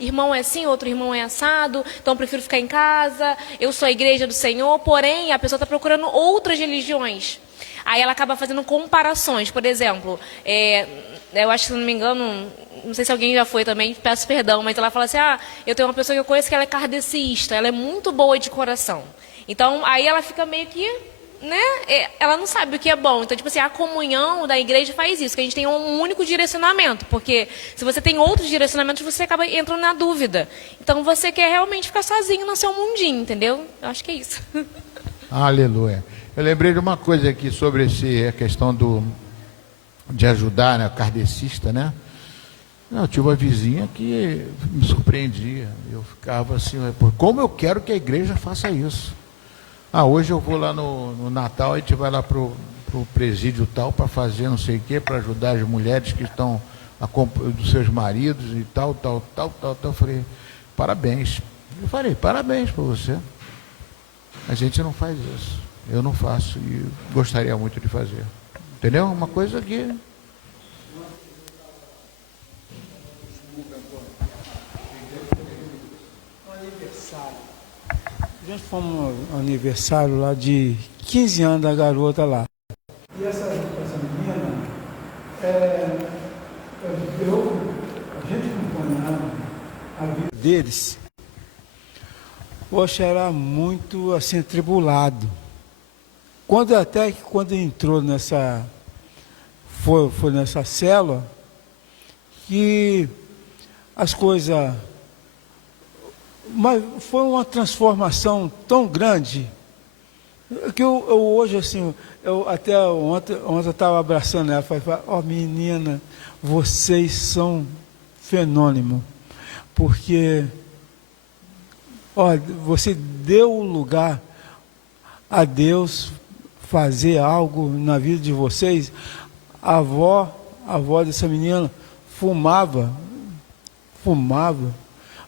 irmão é assim, outro irmão é assado, então eu prefiro ficar em casa, eu sou a igreja do Senhor, porém a pessoa está procurando outras religiões. Aí ela acaba fazendo comparações. Por exemplo, eu acho que, se não me engano, não sei se alguém já foi também, peço perdão, mas ela fala assim, eu tenho uma pessoa que eu conheço que ela é kardecista, ela é muito boa de coração. Então, aí ela fica meio que, né, ela não sabe o que é bom. Então, tipo assim, a comunhão da igreja faz isso, que a gente tem um único direcionamento, porque se você tem outros direcionamentos, você acaba entrando na dúvida. Então, você quer realmente ficar sozinho no seu mundinho, entendeu? Eu acho que é isso. Aleluia. Eu lembrei de uma coisa aqui sobre a questão de ajudar, né, kardecista, né? Eu tive uma vizinha que me surpreendia. Eu ficava assim, como eu quero que a igreja faça isso. Hoje eu vou lá no Natal, a gente vai lá pro presídio tal, para fazer não sei o quê, para ajudar as mulheres que estão dos seus maridos e tal. Eu falei, parabéns. Eu falei, parabéns para você. A gente não faz isso. Eu não faço e gostaria muito de fazer. Entendeu? Uma coisa que... A gente fomos no aniversário lá de 15 anos da garota lá. E essa menina, a gente acompanhava a vida deles. Poxa, era muito assim, atribulado. Quando entrou nessa, foi nessa célula, que as coisas, mas foi uma transformação tão grande, que eu hoje, assim, até ontem eu estava abraçando ela, falei, menina, vocês são fenômeno, porque, você deu lugar a Deus fazer algo na vida de vocês. A avó dessa menina fumava,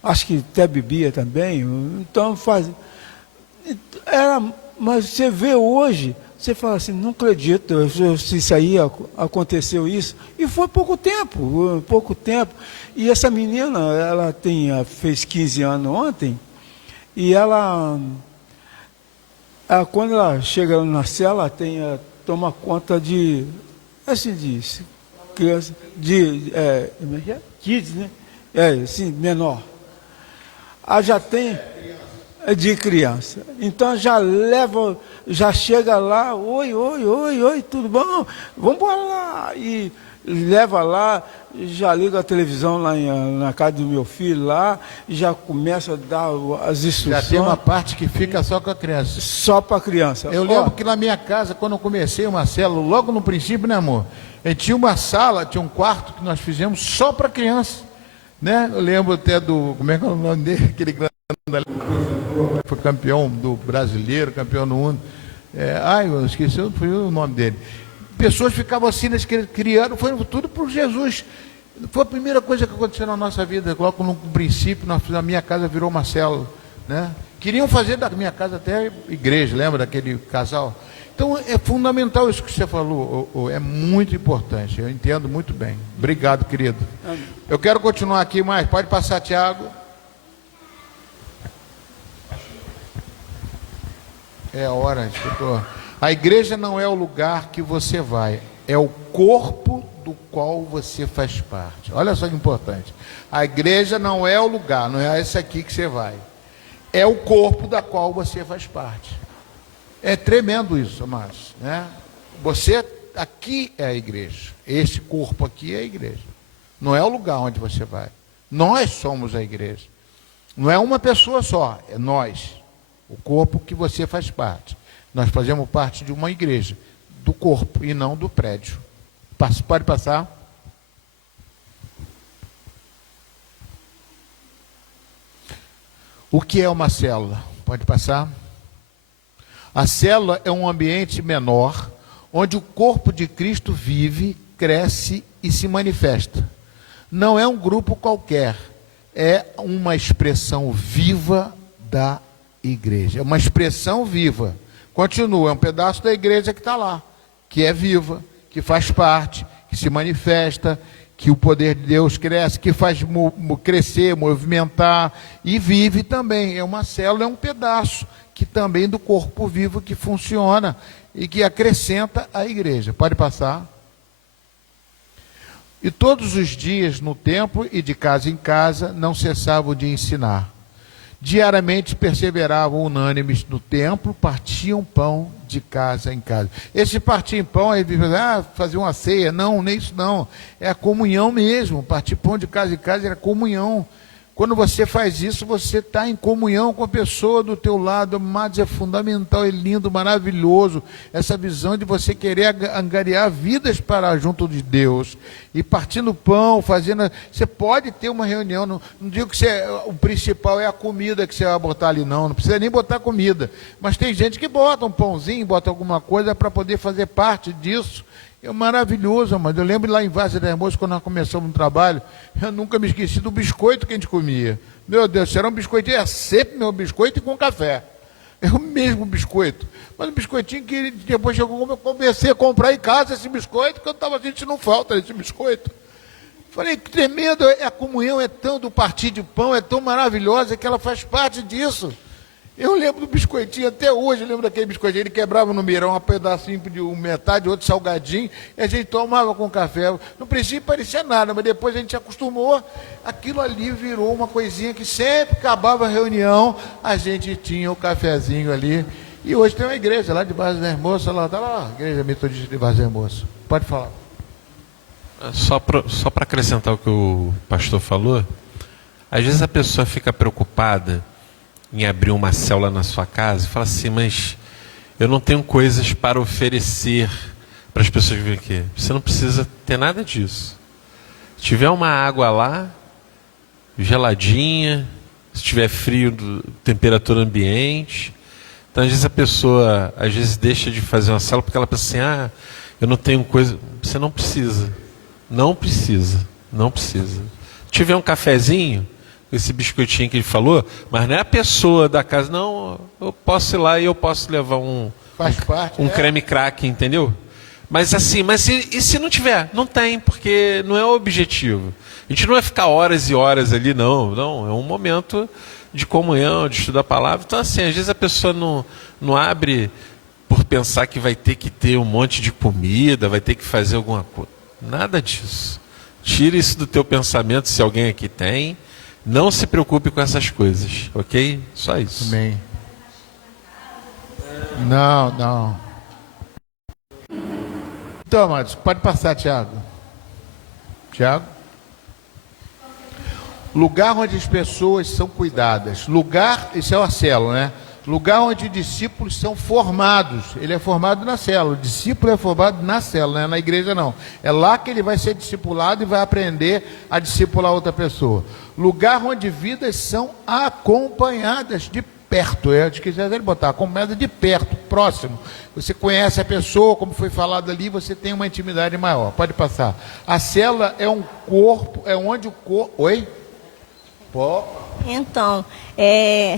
acho que até bebia também, então mas você vê hoje, você fala assim, não acredito se isso aí aconteceu isso, e foi pouco tempo, e essa menina, ela fez 15 anos ontem, e ela quando ela chega na cela, toma conta de criança, kids, né? Assim, menor. Já tem de criança. Então já chega lá, oi, tudo bom? Vamos embora lá. E leva lá, já liga a televisão lá na casa do meu filho lá, já começa a dar as instruções. Já tem uma parte que fica só com a criança. Só para a criança. Eu lembro que na minha casa, quando eu comecei uma célula, logo no princípio, né, amor? A gente tinha uma sala, tinha um quarto que nós fizemos só para criança. Né? Eu lembro até como é que é o nome dele? Aquele grande foi campeão do brasileiro, campeão do mundo. Eu esqueci o nome dele. Pessoas ficavam assim, criando, foi tudo por Jesus. Foi a primeira coisa que aconteceu na nossa vida. Logo no princípio, a minha casa virou uma célula. Né? Queriam fazer da minha casa até igreja, lembra daquele casal? Então é fundamental isso que você falou, é muito importante, eu entendo muito bem. Obrigado, querido. Eu quero continuar aqui, mas pode passar, Tiago. É a hora, escutou? A igreja não é o lugar que você vai, é o corpo do qual você faz parte. Olha só que importante. A igreja não é o lugar, não é esse aqui que você vai. É o corpo da qual você faz parte. É tremendo isso, amados, né? Você aqui é a igreja. Esse corpo aqui é a igreja. Não é o lugar onde você vai. Nós somos a igreja. Não é uma pessoa só, é nós. O corpo que você faz parte. Nós fazemos parte de uma igreja, do corpo e não do prédio. Pode passar. O que é uma célula? Pode passar. A célula é um ambiente menor, onde o corpo de Cristo vive, cresce e se manifesta. Não é um grupo qualquer, é uma expressão viva da igreja. É uma expressão viva. Continua, é um pedaço da igreja que está lá, que é viva, que faz parte, que se manifesta, que o poder de Deus cresce, que faz crescer, movimentar e vive também. É uma célula, é um pedaço que também do corpo vivo que funciona e que acrescenta a igreja. Pode passar. E todos os dias no templo e de casa em casa não cessavam de ensinar. Diariamente perseveravam unânimes no templo, partiam pão de casa em casa. Esse partir pão, aí fazer uma ceia, não, nem isso não. É a comunhão mesmo. Partir pão de casa em casa era comunhão. Quando você faz isso, você está em comunhão com a pessoa do teu lado. Mas é fundamental, é lindo, maravilhoso. Essa visão de você querer angariar vidas para junto de Deus. E partindo pão, fazendo... Você pode ter uma reunião, não digo que o principal é a comida que você vai botar ali, não precisa nem botar comida. Mas tem gente que bota um pãozinho, bota alguma coisa para poder fazer parte disso. É maravilhoso, mas eu lembro lá em Várzea das Moças, quando nós começamos um trabalho, eu nunca me esqueci do biscoito que a gente comia. Meu Deus, era um biscoito, era sempre meu biscoito e com café. É o mesmo biscoito. Mas um biscoitinho que depois eu comecei a comprar em casa esse biscoito, que eu estava sentindo falta desse biscoito. Falei, que tremendo, a comunhão é tão do partir de pão, é tão maravilhosa que ela faz parte disso. Eu lembro do biscoitinho, até hoje eu lembro daquele biscoitinho, ele quebrava no mirão um pedacinho de metade, outro salgadinho, e a gente tomava com café. No princípio parecia nada, mas depois a gente se acostumou, aquilo ali virou uma coisinha que sempre acabava a reunião, a gente tinha o cafezinho ali. E hoje tem uma igreja lá de Várzea das Moças, lá está lá, a igreja metodista de Várzea das Moças. Pode falar. Só para acrescentar o que o pastor falou, às vezes a pessoa fica preocupada em abrir uma célula na sua casa e fala assim, mas eu não tenho coisas para oferecer para as pessoas que vêm aqui. Você não precisa ter nada disso. Se tiver uma água lá, geladinha, se tiver frio, temperatura ambiente. Então, às vezes a pessoa deixa de fazer uma célula porque ela pensa assim, eu não tenho coisa. Você não precisa. Não precisa. Não precisa. Se tiver um cafezinho, esse biscoitinho que ele falou, mas não é a pessoa da casa, não, eu posso ir lá e eu posso levar um creme crack, entendeu? Mas assim, e se não tiver? Não tem, porque não é o objetivo. A gente não vai ficar horas e horas ali, não, é um momento de comunhão, de estudar a palavra. Então assim, às vezes a pessoa não abre por pensar que vai ter que ter um monte de comida, vai ter que fazer alguma coisa. Nada disso. Tira isso do teu pensamento, se alguém aqui tem. Não se preocupe com essas coisas, ok? Só isso. Amém. Não. Então, amados, pode passar, Tiago. Lugar onde as pessoas são cuidadas. Lugar, isso é uma célula, né? Lugar onde discípulos são formados. Ele é formado na célula. O discípulo é formado na célula, não é na igreja não. É lá que ele vai ser discipulado e vai aprender a discipular outra pessoa. Lugar onde vidas são acompanhadas de perto. Eu quiser ele botar acompanhada de perto, próximo. Você conhece a pessoa, como foi falado ali, você tem uma intimidade maior. Pode passar. A célula é um corpo, é onde o corpo... Oi? Então,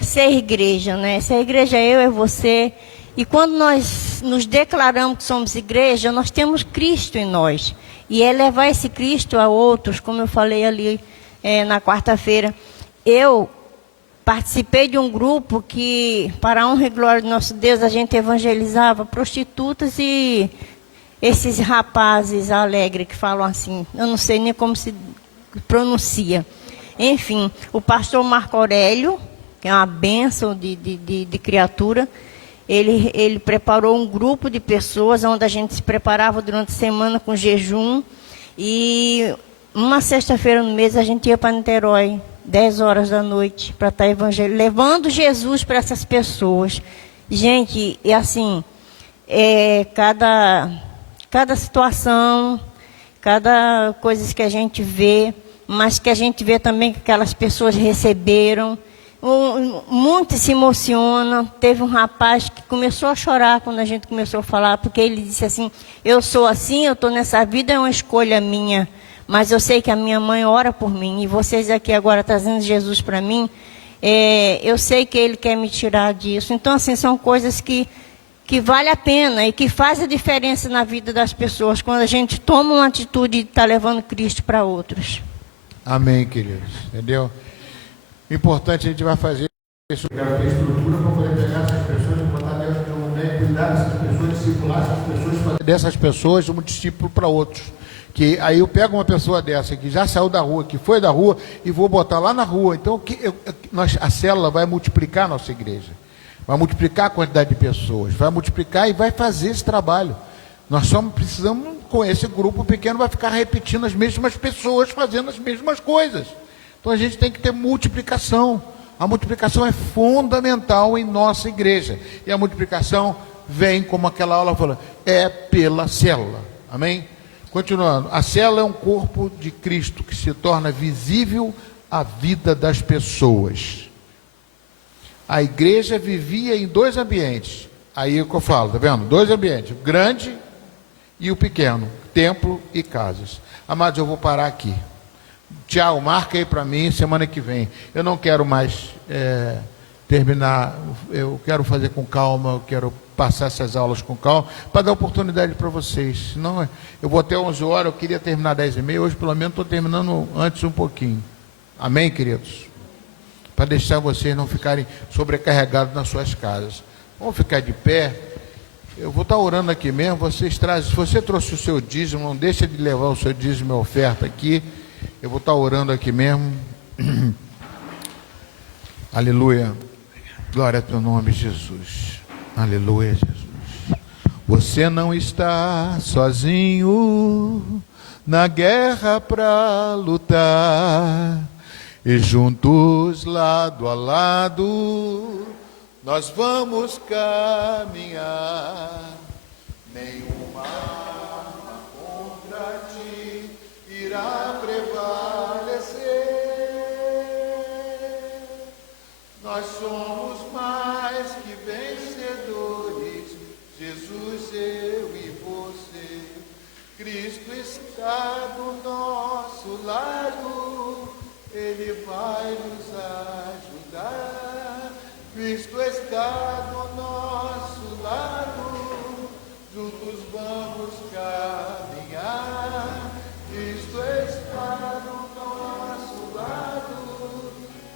ser igreja, né? Ser igreja é eu, é você. E quando nós nos declaramos que somos igreja, nós temos Cristo em nós. E é levar esse Cristo a outros, como eu falei ali na quarta-feira. Eu participei de um grupo que, para a honra e glória do nosso Deus, a gente evangelizava prostitutas e esses rapazes alegres que falam assim, eu não sei nem como se pronuncia. Enfim, o pastor Marco Aurélio, que é uma bênção de criatura, ele preparou um grupo de pessoas, onde a gente se preparava durante a semana com jejum, e uma sexta-feira no mês a gente ia para Niterói, 10 horas da noite, para estar levando Jesus para essas pessoas. Gente, e assim, cada situação, cada coisa que a gente vê, mas que a gente vê também que aquelas pessoas receberam, muito se emociona. Teve um rapaz que começou a chorar quando a gente começou a falar, porque ele disse assim, eu sou assim, eu estou nessa vida, é uma escolha minha, mas eu sei que a minha mãe ora por mim, e vocês aqui agora trazendo Jesus para mim, eu sei que Ele quer me tirar disso. Então, assim, são coisas que vale a pena e que faz a diferença na vida das pessoas, quando a gente toma uma atitude de estar levando Cristo para outros. Amém, queridos. Entendeu? Importante, a gente vai fazer isso, a estrutura para poder pegar essas pessoas e botar dentro de um meio, cuidar dessas pessoas, discipular essas pessoas, fazer dessas pessoas um discípulo para outros. Que aí eu pego uma pessoa dessa que já saiu da rua, que foi da rua, e vou botar lá na rua. Então a célula vai multiplicar a nossa igreja, vai multiplicar a quantidade de pessoas, vai multiplicar e vai fazer esse trabalho. Nós só precisamos, com esse grupo pequeno, vai ficar repetindo as mesmas pessoas, fazendo as mesmas coisas. Então a gente tem que ter multiplicação. A multiplicação é fundamental em nossa igreja. E a multiplicação vem, como aquela aula falou, é pela célula. Amém? Continuando, a célula é um corpo de Cristo que se torna visível à vida das pessoas. A igreja vivia em dois ambientes. Aí é o que eu falo, tá vendo? Dois ambientes, o grande e o pequeno, templo e casas. Amados, eu vou parar aqui. Tiago, marca aí para mim semana que vem. Eu não quero mais terminar, eu quero fazer com calma, eu quero passar essas aulas com calma, para dar oportunidade para vocês. Senão, eu vou até 11 horas, eu queria terminar 10h30, hoje pelo menos estou terminando antes um pouquinho. Amém, queridos? Para deixar vocês não ficarem sobrecarregados nas suas casas. Vamos ficar de pé. Eu vou estar orando aqui mesmo, vocês trazem, se você trouxe o seu dízimo, não deixa de levar o seu dízimo e oferta aqui. Eu vou estar orando aqui mesmo. Aleluia. Glória ao teu nome, Jesus. Aleluia, Jesus. Você não está sozinho na guerra para lutar. E juntos, lado a lado, nós vamos caminhar. Nenhuma arma contra ti irá prevalecer. Nós somos mais que vencedores, Jesus, eu e você. Cristo está do nosso lado, Ele vai nos ajudar. Cristo está do nosso lado, juntos vamos caminhar. Cristo está do nosso lado,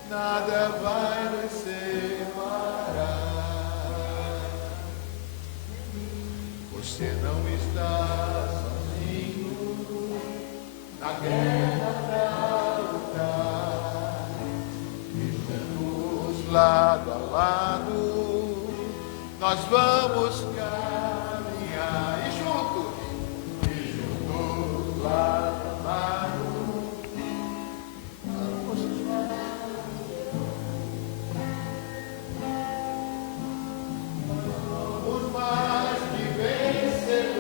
nada vai nos separar. Você não está sozinho na guerra pra lutar. E juntos, lado a lado, nós vamos caminhar. E juntos, lado a lado, somos mais que vencedores,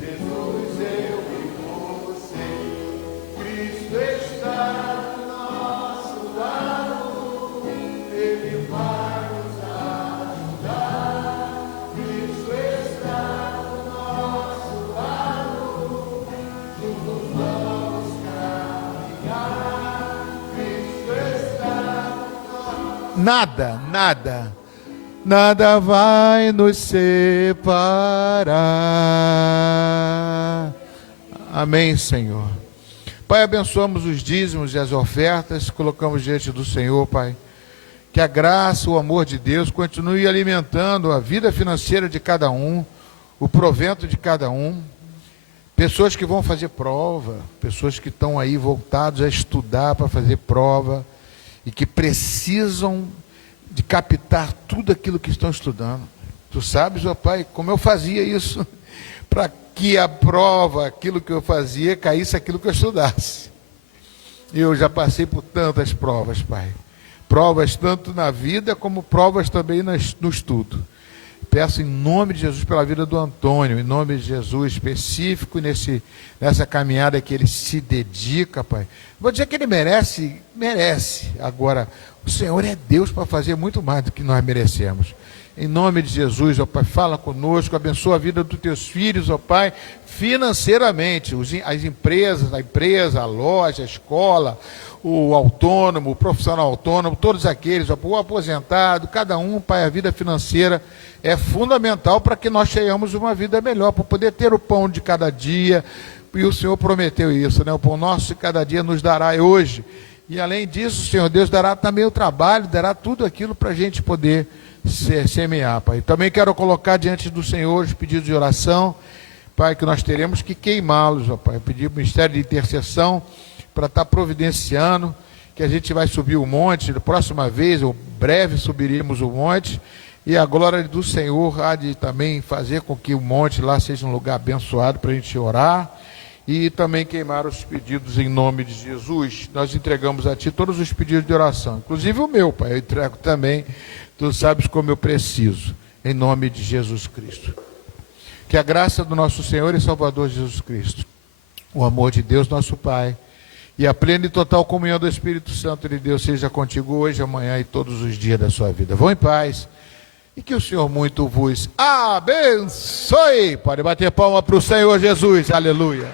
Jesus, eu e você. Cristo está do nosso lado, Ele vai nos ajudar. Cristo está do nosso lado, juntos vamos caminhar. Cristo está do nosso nada vai nos separar. Amém, Senhor. Pai, abençoamos os dízimos e as ofertas, colocamos diante do Senhor, Pai. Que a graça, o amor de Deus continue alimentando a vida financeira de cada um, o provento de cada um. Pessoas que vão fazer prova, pessoas que estão aí voltados a estudar para fazer prova e que precisam de captar tudo aquilo que estão estudando. Tu sabes, ó Pai, como eu fazia isso para que a prova, aquilo que eu fazia, caísse aquilo que eu estudasse. Eu já passei por tantas provas, Pai. Provas tanto na vida como provas também no estudo. Peço em nome de Jesus pela vida do Antônio, em nome de Jesus específico, nessa caminhada que ele se dedica, Pai. Vou dizer que ele merece. Agora, o Senhor é Deus para fazer muito mais do que nós merecemos. Em nome de Jesus, ó Pai, fala conosco, abençoa a vida dos teus filhos, ó Pai, financeiramente, as empresas, a loja, a escola, o autônomo, o profissional autônomo, todos aqueles, ó, o aposentado, cada um, Pai, a vida financeira é fundamental para que nós tenhamos uma vida melhor, para poder ter o pão de cada dia, e o Senhor prometeu isso, né? O pão nosso de cada dia nos dará hoje, e além disso, Senhor Deus dará também o trabalho, dará tudo aquilo para a gente poder semear, Pai. Também quero colocar diante do Senhor os pedidos de oração, Pai, que nós teremos que queimá-los, ó Pai. Pedir o ministério de intercessão para estar providenciando, que a gente vai subir o monte, da próxima vez, ou breve subiremos o monte, e a glória do Senhor há de também fazer com que o monte lá seja um lugar abençoado para a gente orar, e também queimar os pedidos em nome de Jesus. Nós entregamos a Ti todos os pedidos de oração, inclusive o meu, Pai, eu entrego também. Tu sabes como eu preciso, em nome de Jesus Cristo. Que a graça do nosso Senhor e Salvador Jesus Cristo, o amor de Deus, nosso Pai, e a plena e total comunhão do Espírito Santo de Deus seja contigo hoje, amanhã e todos os dias da sua vida. Vão em paz e que o Senhor muito vos abençoe. Pode bater palma para o Senhor Jesus. Aleluia.